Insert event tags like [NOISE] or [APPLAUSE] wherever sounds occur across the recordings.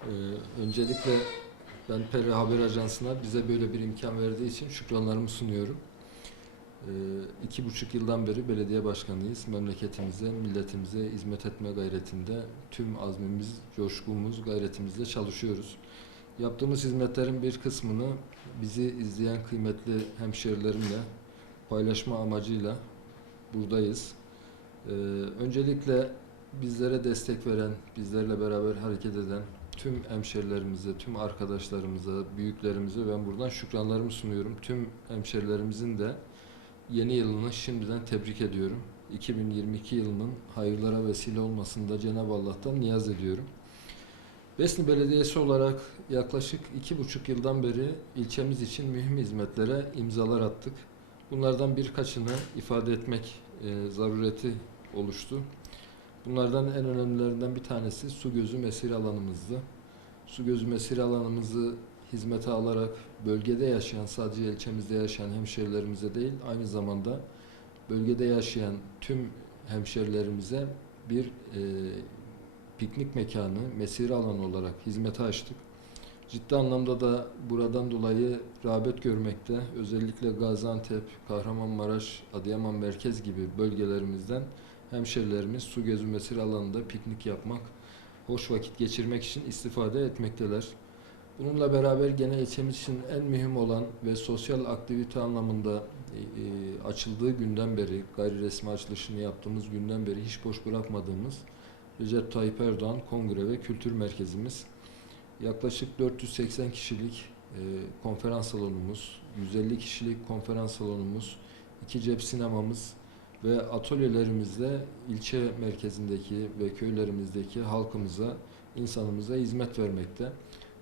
Ee, öncelikle ben Peri Haber Ajansı'na bize böyle bir imkan verdiği için şükranlarımı sunuyorum. Ee, iki buçuk yıldan beri belediye başkanıyız. Memleketimize, milletimize hizmet etme gayretinde tüm azmimiz, coşkumuz, gayretimizle çalışıyoruz. Yaptığımız hizmetlerin bir kısmını bizi izleyen kıymetli hemşerilerimle paylaşma amacıyla buradayız. Ee, öncelikle bizlere destek veren, bizlerle beraber hareket eden tüm hemşerilerimize, tüm arkadaşlarımıza, büyüklerimize ben buradan şükranlarımı sunuyorum. Tüm hemşerilerimizin de yeni yılını şimdiden tebrik ediyorum. 2022 yılının hayırlara vesile olmasını da Cenab-ı Allah'tan niyaz ediyorum. Besni Belediyesi olarak yaklaşık iki buçuk yıldan beri ilçemiz için mühim hizmetlere imzalar attık. Bunlardan birkaçını ifade etmek e, zarureti oluştu. Bunlardan en önemlilerinden bir tanesi su gözü mesire alanımızdı. Su gözü mesire alanımızı hizmete alarak bölgede yaşayan, sadece ilçemizde yaşayan hemşerilerimize değil, aynı zamanda bölgede yaşayan tüm hemşerilerimize bir e, piknik mekanı, mesire alanı olarak hizmete açtık. Ciddi anlamda da buradan dolayı rağbet görmekte. Özellikle Gaziantep, Kahramanmaraş, Adıyaman merkez gibi bölgelerimizden hemşerilerimiz su gözü mesire alanında piknik yapmak, hoş vakit geçirmek için istifade etmekteler. Bununla beraber gene ilçemiz için en mühim olan ve sosyal aktivite anlamında e, e, açıldığı günden beri, gayri resmi açılışını yaptığımız günden beri hiç boş bırakmadığımız Recep Tayyip Erdoğan Kongre ve Kültür Merkezimiz. Yaklaşık 480 kişilik e, konferans salonumuz, 150 kişilik konferans salonumuz, iki cep sinemamız ve atölyelerimizle ilçe merkezindeki ve köylerimizdeki halkımıza, insanımıza hizmet vermekte.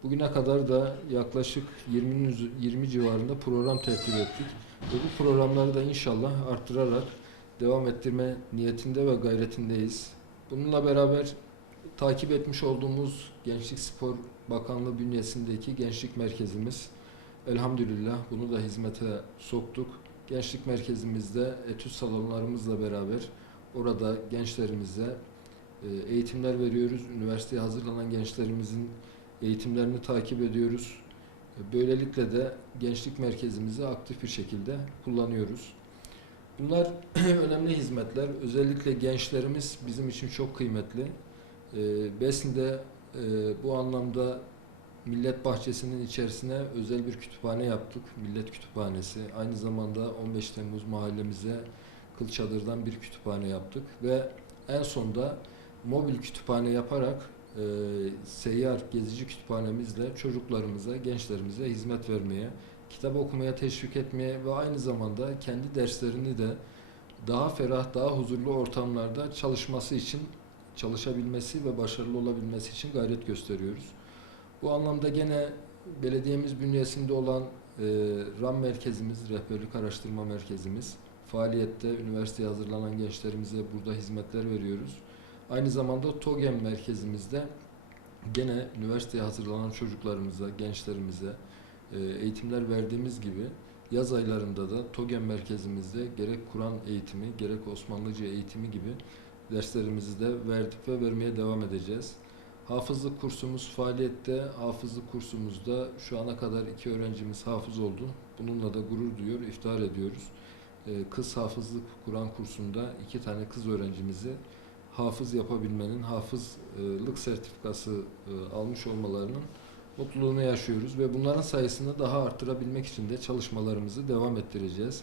Bugüne kadar da yaklaşık 20'nin üzü- 20 civarında program tertip ettik. Ve bu programları da inşallah arttırarak devam ettirme niyetinde ve gayretindeyiz. Bununla beraber takip etmiş olduğumuz Gençlik Spor Bakanlığı bünyesindeki gençlik merkezimiz elhamdülillah bunu da hizmete soktuk. Gençlik merkezimizde etüt salonlarımızla beraber orada gençlerimize e, eğitimler veriyoruz. Üniversiteye hazırlanan gençlerimizin eğitimlerini takip ediyoruz. E, Böylelikle de gençlik merkezimizi aktif bir şekilde kullanıyoruz. Bunlar [CLEARS THROAT] önemli hizmetler. Özellikle gençlerimiz bizim için çok kıymetli. E, Besni'de e, bu anlamda Millet Bahçesi'nin içerisine özel bir kütüphane yaptık. Millet Kütüphanesi. Aynı zamanda 15 Temmuz mahallemize Kıl Çadır'dan bir kütüphane yaptık ve en sonda mobil kütüphane yaparak e, seyyar gezici kütüphanemizle çocuklarımıza, gençlerimize hizmet vermeye, kitap okumaya teşvik etmeye ve aynı zamanda kendi derslerini de daha ferah, daha huzurlu ortamlarda çalışması için, çalışabilmesi ve başarılı olabilmesi için gayret gösteriyoruz. Bu anlamda gene belediyemiz bünyesinde olan e, RAM merkezimiz, rehberlik araştırma merkezimiz, faaliyette üniversiteye hazırlanan gençlerimize burada hizmetler veriyoruz. Aynı zamanda TOGEM merkezimizde gene üniversiteye hazırlanan çocuklarımıza, gençlerimize e, eğitimler verdiğimiz gibi yaz aylarında da TOGEM merkezimizde gerek Kur'an eğitimi, gerek Osmanlıca eğitimi gibi derslerimizi de verdik ve vermeye devam edeceğiz. Hafızlık kursumuz faaliyette. Hafızlık kursumuzda şu ana kadar iki öğrencimiz hafız oldu. Bununla da gurur duyuyor, iftihar ediyoruz. Ee, Kız hafızlık Kur'an kursunda iki tane kız öğrencimizi hafız yapabilmenin, hafızlık sertifikası e, almış olmalarının mutluluğunu yaşıyoruz ve bunların sayısını daha arttırabilmek için de çalışmalarımızı devam ettireceğiz.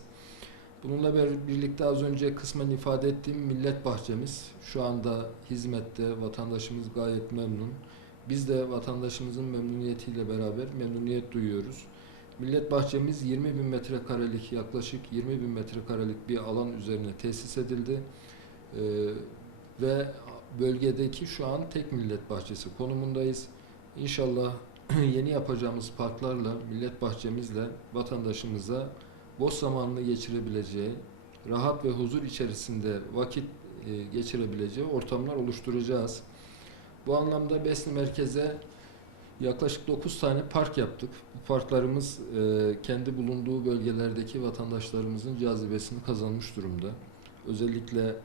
Bununla birlikte az önce kısmen ifade ettiğim millet bahçemiz şu anda hizmette, vatandaşımız gayet memnun. Biz de vatandaşımızın memnuniyetiyle beraber memnuniyet duyuyoruz. Millet bahçemiz 20 bin metrekarelik yaklaşık 20 bin metrekarelik bir alan üzerine tesis edildi. Ee, ve bölgedeki şu an tek millet bahçesi konumundayız. İnşallah [CLEARS THROAT] yeni yapacağımız parklarla, millet bahçemizle vatandaşımıza boş zamanını geçirebileceği, rahat ve huzur içerisinde vakit e, geçirebileceği ortamlar oluşturacağız. Bu anlamda Besni Merkez'e yaklaşık 9 tane park yaptık. Bu parklarımız e, kendi bulunduğu bölgelerdeki vatandaşlarımızın cazibesini kazanmış durumda. Özellikle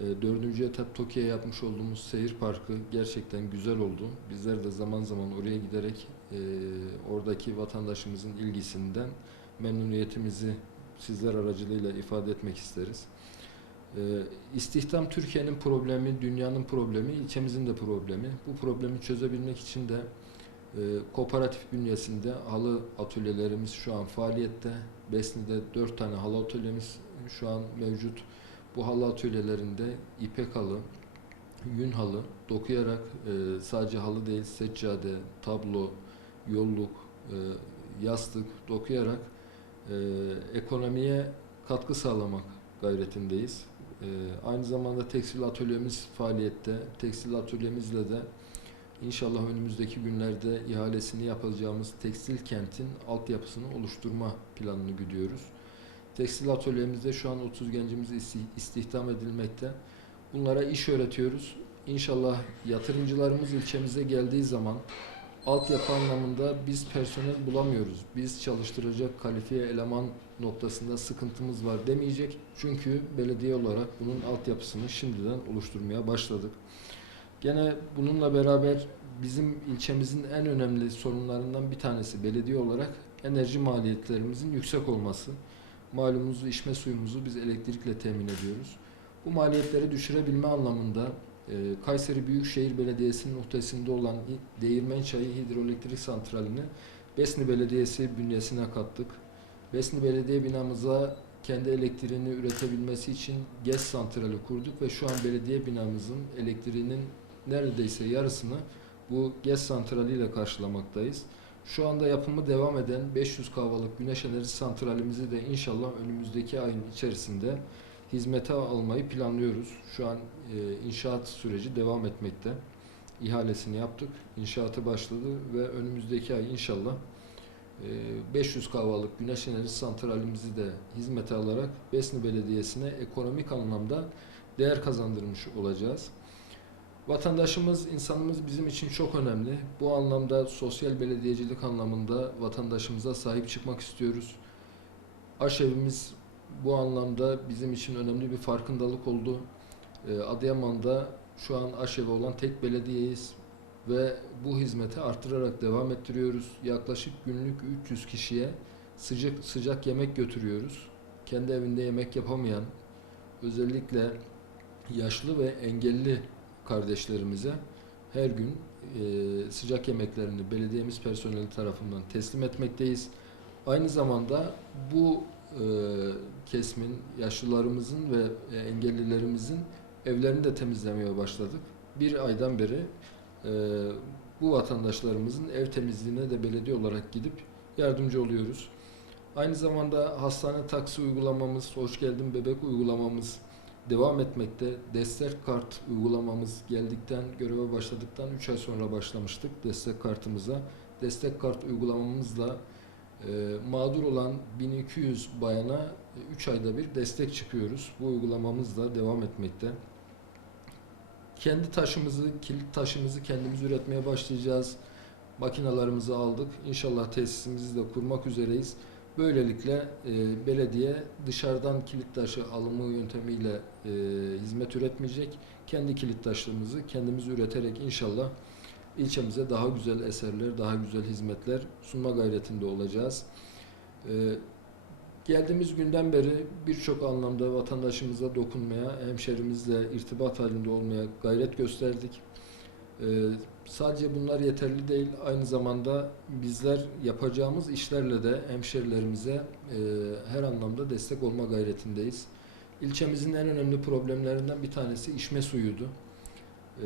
E, dördüncü etap Tokyo'ya yapmış olduğumuz seyir parkı gerçekten güzel oldu. Bizler de zaman zaman oraya giderek oradaki vatandaşımızın ilgisinden memnuniyetimizi sizler aracılığıyla ifade etmek isteriz. E, istihdam Türkiye'nin problemi, dünyanın problemi, ilçemizin de problemi. Bu problemi çözebilmek için de e, kooperatif bünyesinde halı atölyelerimiz şu an faaliyette. Besni'de 4 tane halı atölyemiz şu an mevcut. Bu halı atölyelerinde ipek halı, yün halı dokuyarak e, sadece halı değil seccade, tablo, yolluk, e, yastık dokuyarak e, ekonomiye katkı sağlamak gayretindeyiz. E, aynı zamanda tekstil atölyemiz faaliyette. Tekstil atölyemizle de inşallah önümüzdeki günlerde ihalesini yapacağımız tekstil kentin altyapısını oluşturma planını güdüyoruz. Tekstil atölyemizde şu an 30 gencimiz isti- istihdam edilmekte. Bunlara iş öğretiyoruz. İnşallah yatırımcılarımız ilçemize geldiği zaman altyapı anlamında biz personel bulamıyoruz. Biz çalıştıracak kalifiye eleman noktasında sıkıntımız var demeyecek. Çünkü belediye olarak bunun altyapısını şimdiden oluşturmaya başladık. Gene bununla beraber bizim ilçemizin en önemli sorunlarından bir tanesi belediye olarak enerji maliyetlerimizin yüksek olması. Malumunuz içme suyumuzu biz elektrikle temin ediyoruz. Bu maliyetleri düşürebilme anlamında Kayseri Büyükşehir Belediyesi'nin muhtesinde olan Değirmençayı Hidroelektrik Santrali'ni Besni Belediyesi bünyesine kattık. Besni Belediye binamıza kendi elektriğini üretebilmesi için GES santrali kurduk ve şu an belediye binamızın elektriğinin neredeyse yarısını bu GES santraliyle karşılamaktayız. Şu anda yapımı devam eden 500 kavalık güneş enerji santralimizi de inşallah önümüzdeki ayın içerisinde hizmete almayı planlıyoruz. Şu an e, inşaat süreci devam etmekte. İhalesini yaptık. İnşaatı başladı ve önümüzdeki ay inşallah e, 500 kavalık güneş enerji santralimizi de hizmete alarak Besni Belediyesi'ne ekonomik anlamda değer kazandırmış olacağız. Vatandaşımız, insanımız bizim için çok önemli. Bu anlamda sosyal belediyecilik anlamında vatandaşımıza sahip çıkmak istiyoruz. Aşevimiz bu anlamda bizim için önemli bir farkındalık oldu. Ee, Adıyaman'da şu an aşevi olan tek belediyeyiz ve bu hizmeti artırarak devam ettiriyoruz. Yaklaşık günlük 300 kişiye sıcak sıcak yemek götürüyoruz. Kendi evinde yemek yapamayan, özellikle yaşlı ve engelli kardeşlerimize her gün e, sıcak yemeklerini belediyemiz personeli tarafından teslim etmekteyiz. Aynı zamanda bu e, kesmin, yaşlılarımızın ve e, engellilerimizin evlerini de temizlemeye başladık. Bir aydan beri e, bu vatandaşlarımızın ev temizliğine de belediye olarak gidip yardımcı oluyoruz. Aynı zamanda hastane taksi uygulamamız, hoş geldin bebek uygulamamız devam etmekte. Destek kart uygulamamız geldikten, göreve başladıktan 3 ay sonra başlamıştık destek kartımıza. Destek kart uygulamamızla mağdur olan 1200 bayana 3 ayda bir destek çıkıyoruz. Bu uygulamamız da devam etmekte. Kendi taşımızı, kilit taşımızı kendimiz üretmeye başlayacağız. Makinalarımızı aldık. İnşallah tesisimizi de kurmak üzereyiz. Böylelikle e, belediye dışarıdan kilit taşı alımı yöntemiyle e, hizmet üretmeyecek. Kendi kilit taşlarımızı kendimiz üreterek inşallah ilçemize daha güzel eserler, daha güzel hizmetler sunma gayretinde olacağız. E, geldiğimiz günden beri birçok anlamda vatandaşımıza dokunmaya, hemşerimizle irtibat halinde olmaya gayret gösterdik. Ee, sadece bunlar yeterli değil. Aynı zamanda bizler yapacağımız işlerle de hemşerilerimize e, her anlamda destek olma gayretindeyiz. İlçemizin en önemli problemlerinden bir tanesi içme suyuydu. Ee,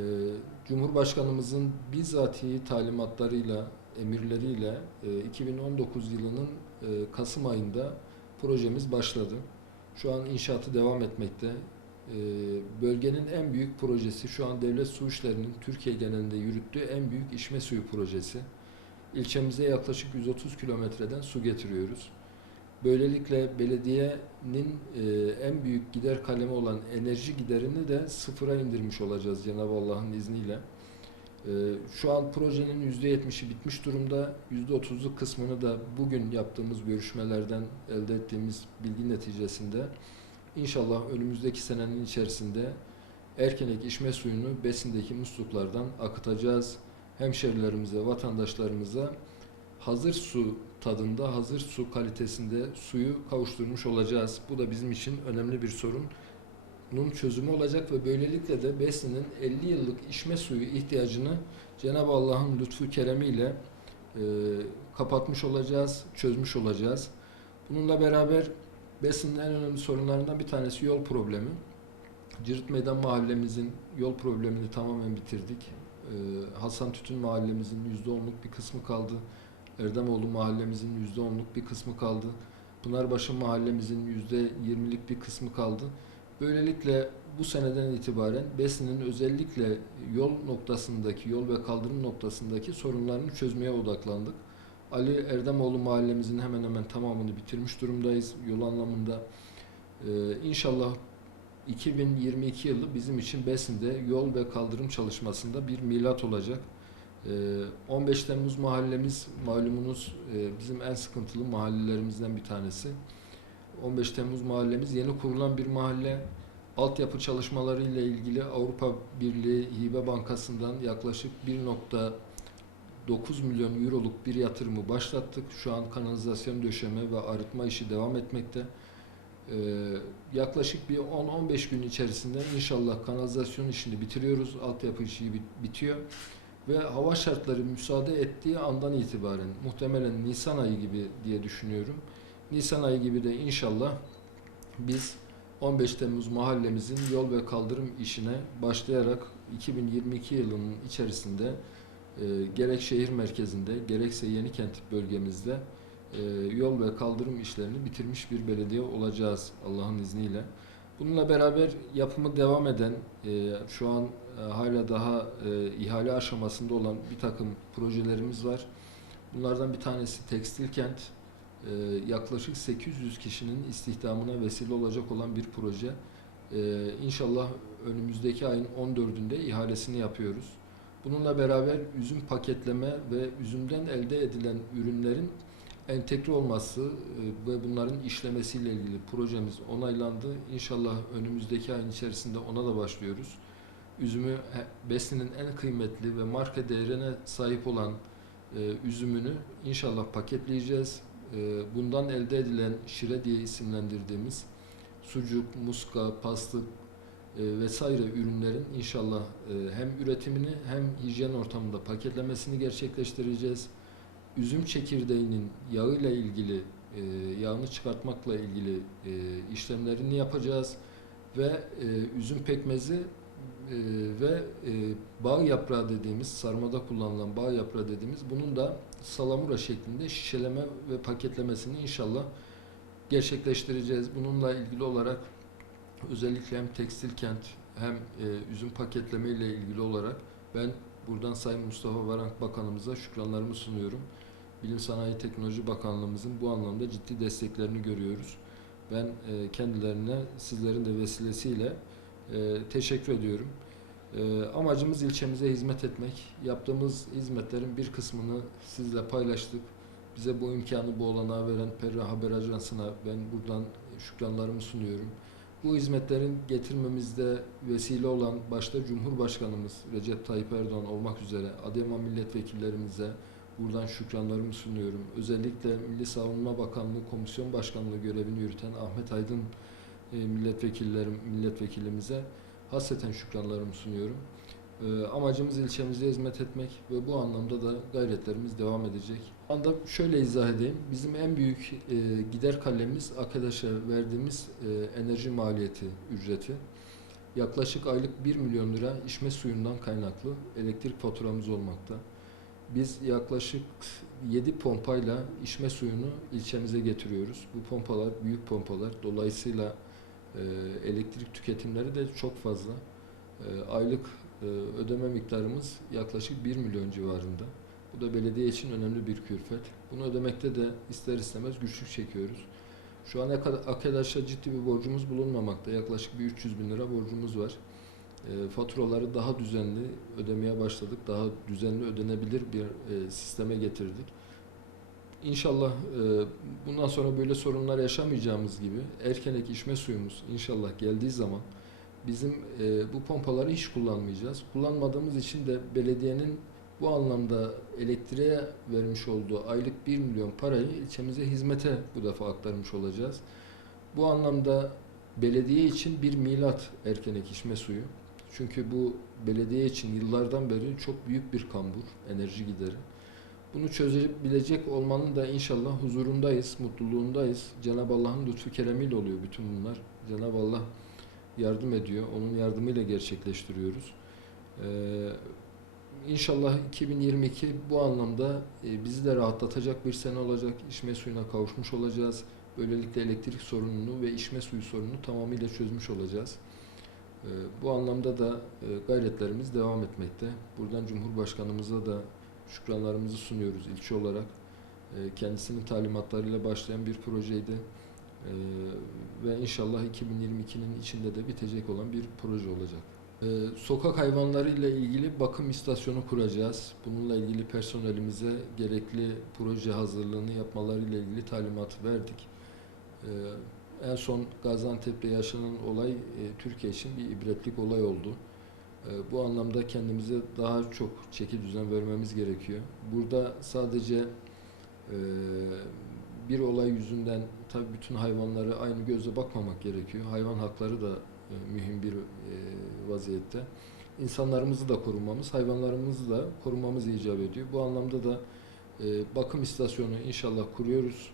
Cumhurbaşkanımızın bizatihi talimatlarıyla, emirleriyle e, 2019 yılının e, Kasım ayında projemiz başladı. Şu an inşaatı devam etmekte. Ee, bölgenin en büyük projesi şu an devlet su işlerinin Türkiye genelinde yürüttüğü en büyük içme suyu projesi. İlçemize yaklaşık 130 kilometreden su getiriyoruz. Böylelikle belediyenin e, en büyük gider kalemi olan enerji giderini de sıfıra indirmiş olacağız Cenab-ı Allah'ın izniyle. E, şu an projenin %70'i bitmiş durumda. %30'luk kısmını da bugün yaptığımız görüşmelerden elde ettiğimiz bilgi neticesinde İnşallah önümüzdeki senenin içerisinde Erkenek içme suyunu besindeki musluklardan akıtacağız. Hemşerilerimize, vatandaşlarımıza hazır su tadında, hazır su kalitesinde suyu kavuşturmuş olacağız. Bu da bizim için önemli bir sorunun çözümü olacak ve böylelikle de Besni'nin 50 yıllık içme suyu ihtiyacını Cenab-ı Allah'ın lütfu keremiyle e, kapatmış olacağız, çözmüş olacağız. Bununla beraber Besni'nin en önemli sorunlarından bir tanesi yol problemi. Cirit Meydan mahallemizin yol problemini tamamen bitirdik. Ee, Hasan Tütün mahallemizin %10'luk bir kısmı kaldı. Erdemoğlu mahallemizin %10'luk bir kısmı kaldı. Pınarbaşı mahallemizin %20'lik bir kısmı kaldı. Böylelikle bu seneden itibaren Besni'nin özellikle yol noktasındaki, yol ve kaldırım noktasındaki sorunlarını çözmeye odaklandık. Ali Erdemoğlu mahallemizin hemen hemen tamamını bitirmiş durumdayız yol anlamında. Ee, inşallah 2022 yılı bizim için Besin'de yol ve kaldırım çalışmasında bir milat olacak. Ee, 15 Temmuz mahallemiz malumunuz e, bizim en sıkıntılı mahallelerimizden bir tanesi. 15 Temmuz mahallemiz yeni kurulan bir mahalle. Altyapı çalışmaları ile ilgili Avrupa Birliği Hibe Bankası'ndan yaklaşık 1.9 milyon euroluk bir yatırımı başlattık. Şu an kanalizasyon döşeme ve arıtma işi devam etmekte. Ee, yaklaşık bir 10-15 gün içerisinde inşallah kanalizasyon işini bitiriyoruz. Altyapı işi bit- bitiyor. Ve hava şartları müsaade ettiği andan itibaren muhtemelen Nisan ayı gibi diye düşünüyorum. Nisan ayı gibi de inşallah biz 15 Temmuz mahallemizin yol ve kaldırım işine başlayarak 2022 yılının içerisinde e, gerek şehir merkezinde gerekse Yenikent bölgemizde e, yol ve kaldırım işlerini bitirmiş bir belediye olacağız Allah'ın izniyle. Bununla beraber yapımı devam eden, e, şu an hala daha e, ihale aşamasında olan bir takım projelerimiz var. Bunlardan bir tanesi Tekstil Kent. E, yaklaşık 800 kişinin istihdamına vesile olacak olan bir proje. E, inşallah önümüzdeki ayın 14'ünde ihalesini yapıyoruz. Bununla beraber üzüm paketleme ve üzümden elde edilen ürünlerin entegre olması e, ve bunların işlemesiyle ilgili projemiz onaylandı. İnşallah önümüzdeki ayın içerisinde ona da başlıyoruz. Üzümü Besni'nin en kıymetli ve marka değerine sahip olan e, üzümünü inşallah paketleyeceğiz. E, bundan elde edilen şire diye isimlendirdiğimiz sucuk, muska, pastık e, vesaire ürünlerin inşallah e, hem üretimini hem hijyen ortamında paketlemesini gerçekleştireceğiz üzüm çekirdeğinin yağıyla ilgili e, yağını çıkartmakla ilgili e, işlemlerini yapacağız ve e, üzüm pekmezi ve e, bağ yaprağı dediğimiz sarmada kullanılan bağ yaprağı dediğimiz bunun da salamura şeklinde şişeleme ve paketlemesini inşallah gerçekleştireceğiz. Bununla ilgili olarak özellikle hem tekstil kent hem e, üzüm paketleme ile ilgili olarak ben buradan Sayın Mustafa Varank Bakanımıza şükranlarımı sunuyorum. Bilim Sanayi Teknoloji Bakanlığımızın bu anlamda ciddi desteklerini görüyoruz. Ben e, kendilerine sizlerin de vesilesiyle teşekkür ediyorum. E, amacımız ilçemize hizmet etmek. Yaptığımız hizmetlerin bir kısmını sizle paylaştık. Bize bu imkanı, bu olanağı veren Perra Haber Ajansı'na ben buradan şükranlarımı sunuyorum. Bu hizmetlerin getirmemizde vesile olan başta Cumhurbaşkanımız Recep Tayyip Erdoğan olmak üzere Adıyaman milletvekillerimize buradan şükranlarımı sunuyorum. Özellikle Milli Savunma Bakanlığı Komisyon Başkanlığı görevini yürüten Ahmet Aydın e, milletvekillerim milletvekilimize hasreten şükranlarımı sunuyorum. E, amacımız ilçemize hizmet etmek ve bu anlamda da gayretlerimiz devam edecek. Anda şöyle izah edeyim. Bizim en büyük e, gider kalemimiz arkadaşa verdiğimiz e, enerji maliyeti ücreti. Yaklaşık aylık 1 milyon lira içme suyundan kaynaklı elektrik faturamız olmakta. Biz yaklaşık 7 pompayla içme suyunu ilçemize getiriyoruz. Bu pompalar büyük pompalar. Dolayısıyla elektrik tüketimleri de çok fazla. E, aylık e, ödeme miktarımız yaklaşık 1 milyon civarında. Bu da belediye için önemli bir külfet. Bunu ödemekte de ister istemez güçlük çekiyoruz. Şu an arkadaşlar ciddi bir borcumuz bulunmamakta. Yaklaşık bir 300 bin lira borcumuz var. E, faturaları daha düzenli ödemeye başladık. Daha düzenli ödenebilir bir e, sisteme getirdik. İnşallah e, bundan sonra böyle sorunlar yaşamayacağımız gibi erkenek içme suyumuz inşallah geldiği zaman bizim e, bu pompaları hiç kullanmayacağız. Kullanmadığımız için de belediyenin bu anlamda elektriğe vermiş olduğu aylık 1 milyon parayı ilçemize hizmete bu defa aktarmış olacağız. Bu anlamda belediye için bir milat erkenek içme suyu. Çünkü bu belediye için yıllardan beri çok büyük bir kambur, enerji gideri. Bunu çözebilecek olmanın da inşallah huzurundayız, mutluluğundayız. Cenab-ı Allah'ın lütfu keremiyle oluyor bütün bunlar. Cenab-ı Allah yardım ediyor. Onun yardımıyla gerçekleştiriyoruz. Ee, İnşallah 2022 bu anlamda e, bizi de rahatlatacak bir sene olacak. İçme suyuna kavuşmuş olacağız. Böylelikle elektrik sorununu ve içme suyu sorununu tamamıyla çözmüş olacağız. E, Bu anlamda da e, gayretlerimiz devam etmekte. Buradan Cumhurbaşkanımıza da şükranlarımızı sunuyoruz ilçe olarak. E, Kendisinin talimatlarıyla başlayan bir projeydi. E, Ve inşallah 2022'nin içinde de bitecek olan bir proje olacak. Ee, sokak hayvanları ile ilgili bakım istasyonu kuracağız. Bununla ilgili personelimize gerekli proje hazırlığını yapmaları ile ilgili talimatı verdik. Ee, en son Gaziantep'te yaşanan olay e, Türkiye için bir ibretlik olay oldu. Ee, bu anlamda kendimize daha çok çeki düzen vermemiz gerekiyor. Burada sadece e, bir olay yüzünden tabii bütün hayvanları aynı gözle bakmamak gerekiyor. Hayvan hakları da e, mühim bir e, vaziyette. İnsanlarımızı da korumamız, hayvanlarımızı da korumamız icap ediyor. Bu anlamda da bakım istasyonu inşallah kuruyoruz.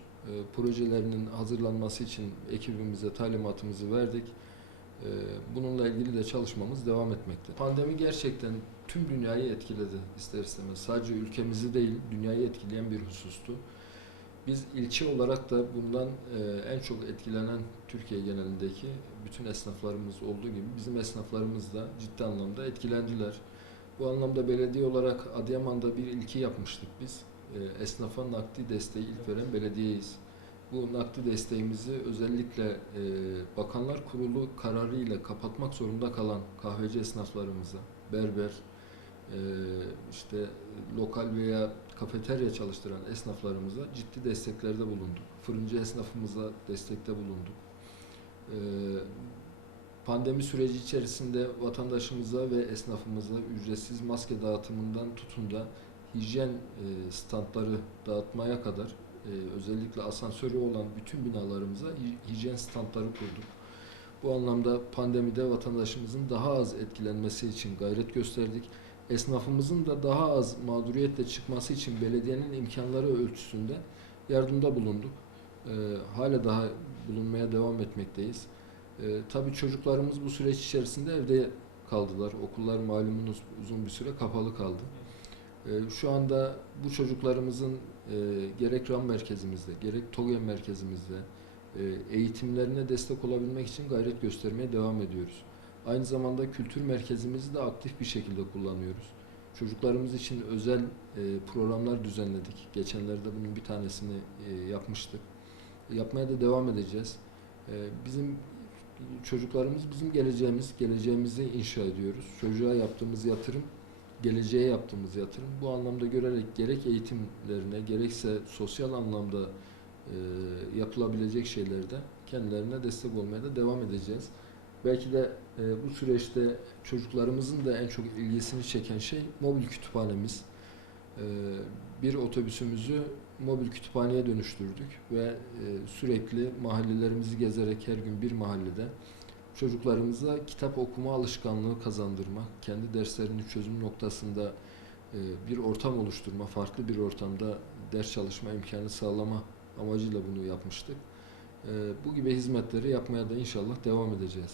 Projelerinin hazırlanması için ekibimize talimatımızı verdik. E, bununla ilgili de çalışmamız devam etmekte. Pandemi gerçekten tüm dünyayı etkiledi ister istemez. Sadece ülkemizi değil, dünyayı etkileyen bir husustu. Biz ilçe olarak da bundan e, en çok etkilenen Türkiye genelindeki bütün esnaflarımız olduğu gibi bizim esnaflarımız da ciddi anlamda etkilendiler. Bu anlamda belediye olarak Adıyaman'da bir ilki yapmıştık biz. E, esnafa nakdi desteği ilk veren belediyeyiz. Bu nakdi desteğimizi özellikle e, Bakanlar Kurulu kararıyla kapatmak zorunda kalan kahveci esnaflarımıza, berber, e, işte lokal veya kafeterya çalıştıran esnaflarımıza ciddi desteklerde bulunduk. Fırıncı esnafımıza destekte bulunduk. Ee, Pandemi süreci içerisinde vatandaşımıza ve esnafımıza ücretsiz maske dağıtımından tutun da hijyen e, standları dağıtmaya kadar e, özellikle asansörü olan bütün binalarımıza hi- hijyen standları kurduk. Bu anlamda pandemide vatandaşımızın daha az etkilenmesi için gayret gösterdik esnafımızın da daha az mağduriyetle çıkması için belediyenin imkanları ölçüsünde yardımda bulunduk. Ee, hala daha bulunmaya devam etmekteyiz. Ee, tabii çocuklarımız bu süreç içerisinde evde kaldılar. Okullar malumunuz uzun bir süre kapalı kaldı. Ee, şu anda bu çocuklarımızın e, gerek RAM merkezimizde, gerek TOGEM merkezimizde e, eğitimlerine destek olabilmek için gayret göstermeye devam ediyoruz. Aynı zamanda kültür merkezimizi de aktif bir şekilde kullanıyoruz. Çocuklarımız için özel e, programlar düzenledik. Geçenlerde bunun bir tanesini yapmıştık. Yapmaya da devam edeceğiz. Bizim çocuklarımız bizim geleceğimiz, geleceğimizi inşa ediyoruz. Çocuğa yaptığımız yatırım, geleceğe yaptığımız yatırım. Bu anlamda görerek gerek eğitimlerine, gerekse sosyal anlamda e, yapılabilecek şeylerde kendilerine destek olmaya da devam edeceğiz. Belki de e, bu süreçte çocuklarımızın da en çok ilgisini çeken şey mobil kütüphanemiz. E, bir otobüsümüzü mobil kütüphaneye dönüştürdük ve e, sürekli mahallelerimizi gezerek her gün bir mahallede çocuklarımıza kitap okuma alışkanlığı kazandırma, kendi derslerini çözüm noktasında e, bir ortam oluşturma, farklı bir ortamda ders çalışma imkanı sağlama amacıyla bunu yapmıştık. E, bu gibi hizmetleri yapmaya da inşallah devam edeceğiz.